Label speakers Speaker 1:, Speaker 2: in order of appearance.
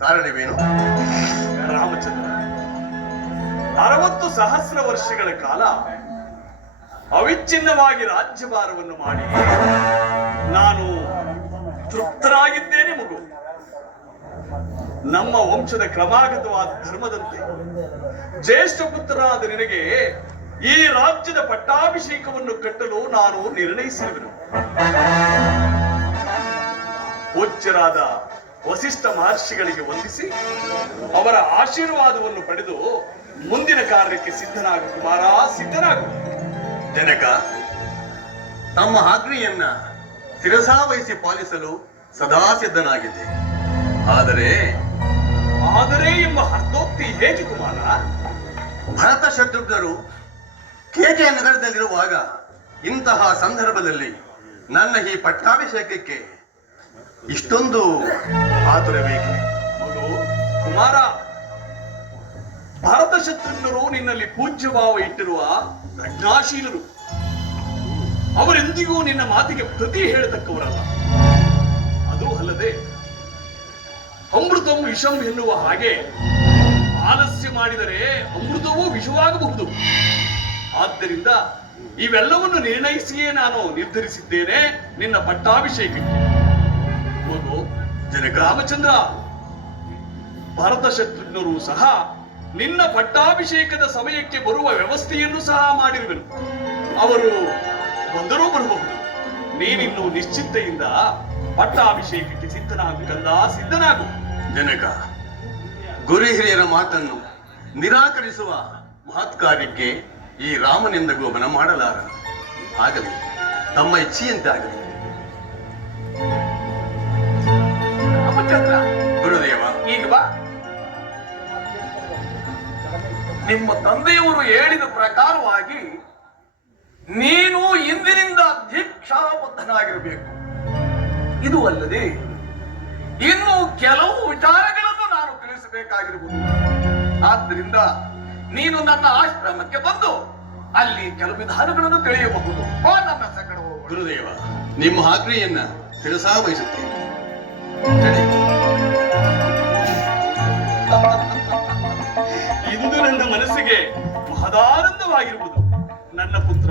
Speaker 1: ಕಾರಣವೇನು?
Speaker 2: ರಾಮಚಂದ್ರ, ಅರವತ್ತು ಸಹಸ್ರ ವರ್ಷಗಳ ಕಾಲ ಅವಿಚ್ಛಿನ್ನವಾಗಿ ರಾಜ್ಯಭಾರವನ್ನು ಮಾಡಿ ನಾನು ತೃಪ್ತರಾಗಿದ್ದೇನೆ ಮಗು. ನಮ್ಮ ವಂಶದ ಕ್ರಮಾಗತವಾದ ಧರ್ಮದಂತೆ ಜ್ಯೇಷ್ಠ ಪುತ್ರನಾದ ನಿನಗೆ ಈ ರಾಜ್ಯದ ಪಟ್ಟಾಭಿಷೇಕವನ್ನು ಕಟ್ಟಲು ನಾನು ನಿರ್ಣಯಿಸಿರುವೆನು. ಪೂಜ್ಯರಾದ ವಸಿಷ್ಠ ಮಹರ್ಷಿಗಳಿಗೆ ವಂದಿಸಿ ಅವರ ಆಶೀರ್ವಾದವನ್ನು ಪಡೆದು ಮುಂದಿನ ಕಾರ್ಯಕ್ಕೆ ಸಿದ್ಧನಾಗು. ಕುಮಾರ ಸಿದ್ಧನಾಗು.
Speaker 1: ಜನಕ ತಮ್ಮ ಆಜ್ಞೆಯನ್ನ ಶಿರಸಾವಹಿಸಿ ಪಾಲಿಸಲು ಸದಾ ಸಿದ್ಧನಾಗಿದೆ ಆದರೆ
Speaker 2: ಆದರೆ ಎಂಬ ಅರ್ಥೋಕ್ತಿ ಹೇಗೆ ಕುಮಾರ?
Speaker 1: ಭರತ ಶತ್ರುಘ್ನರು ಕೇಕೆಯ ನಗರದಲ್ಲಿರುವಾಗ ಇಂತಹ ಸಂದರ್ಭದಲ್ಲಿ ನನ್ನ ಈ ಪಟ್ಟಾಭಿಷೇಕಕ್ಕೆ ಇಷ್ಟೊಂದು ಆತುರಬೇಕೆ
Speaker 2: ಮಗು ಕುಮಾರ, ಭಾರತ ಶತ್ರುಘ್ನರು ನಿನ್ನಲ್ಲಿ ಪೂಜ್ಯ ಭಾವ ಇಟ್ಟಿರುವ ಪ್ರಜ್ಞಾಶೀಲರು. ಅವರೆಂದಿಗೂ ನಿನ್ನ ಮಾತಿಗೆ ಪ್ರತಿ ಹೇಳತಕ್ಕವರಲ್ಲ. ಅದೂ ಅಲ್ಲದೆ ಅಮೃತಂ ವಿಷಂ ಎನ್ನುವ ಹಾಗೆ ಆಲಸ್ಯ ಮಾಡಿದರೆ ಅಮೃತವೂ ವಿಷವಾಗಬಹುದು. ಆದ್ದರಿಂದ ಇವೆಲ್ಲವನ್ನು ನಿರ್ಣಯಿಸಿಯೇ ನಾನು ನಿರ್ಧರಿಸಿದ್ದೇನೆ ನಿನ್ನ ಪಟ್ಟಾಭಿಷೇಕಕ್ಕೆ.
Speaker 1: ಜನಕ
Speaker 2: ರಾಮಚಂದ್ರ, ಭರತ ಶತ್ರುಘ್ನರು ಸಹ ನಿನ್ನ ಪಟ್ಟಾಭಿಷೇಕದ ಸಮಯಕ್ಕೆ ಬರುವ ವ್ಯವಸ್ಥೆಯನ್ನು ಸಹ ಮಾಡಿರುವೆನು. ಅವರು ಬಂದರೂ ಬರಬಹುದು. ನೀನಿನ್ನು ನಿಶ್ಚಿಂತೆಯಿಂದ ಪಟ್ಟಾಭಿಷೇಕಕ್ಕೆ ಸಿದ್ಧನಾಗು ಕಂದ ಸಿದ್ಧನಾಗು.
Speaker 1: ಜನಕ, ಗುರು ಹಿರಿಯರ ಮಾತನ್ನು ನಿರಾಕರಿಸುವ ಮಹತ್ ಕಾರ್ಯಕ್ಕೆ ಈ ರಾಮನಿಂದ ಗೋಮನ ಮಾಡಲಾರ ಆಗಲಿ, ತಮ್ಮ ಇಚ್ಛೆಯಂತೆ ಆಗಲಿ
Speaker 3: ರಾಮಚಂದ್ರ
Speaker 1: ಗುರುದೇವ,
Speaker 3: ಈಗ ಬಾ. ನಿಮ್ಮ ತಂದೆಯವರು ಹೇಳಿದ ಪ್ರಕಾರವಾಗಿ ನೀನು ಇಂದಿನಿಂದ ದೀಕ್ಷಾಬದ್ಧನಾಗಿರಬೇಕು ಇದು ಅಲ್ಲದೆ ಇನ್ನು ಕೆಲವು ವಿಚಾರಗಳನ್ನು ನಾನು ತಿಳಿಸಬೇಕಾಗಿರಬಹುದು ಆದ್ದರಿಂದ ನೀನು ನನ್ನ ಆಶ್ರಮಕ್ಕೆ ಬಂದು ಅಲ್ಲಿ ಕೆಲವು ವಿಧಾನಗಳನ್ನು ತಿಳಿಯಬಹುದು. ನನ್ನ.
Speaker 1: ಗುರುದೇವ, ನಿಮ್ಮ ಆಜ್ಞೆಯನ್ನ ತಿಳಿಸಾ ವಹಿಸುತ್ತೇನೆ
Speaker 2: ನನ್ನ ಮಹದಾನಂದವಾಗಿರುವುದು ನನ್ನ ಪುತ್ರ.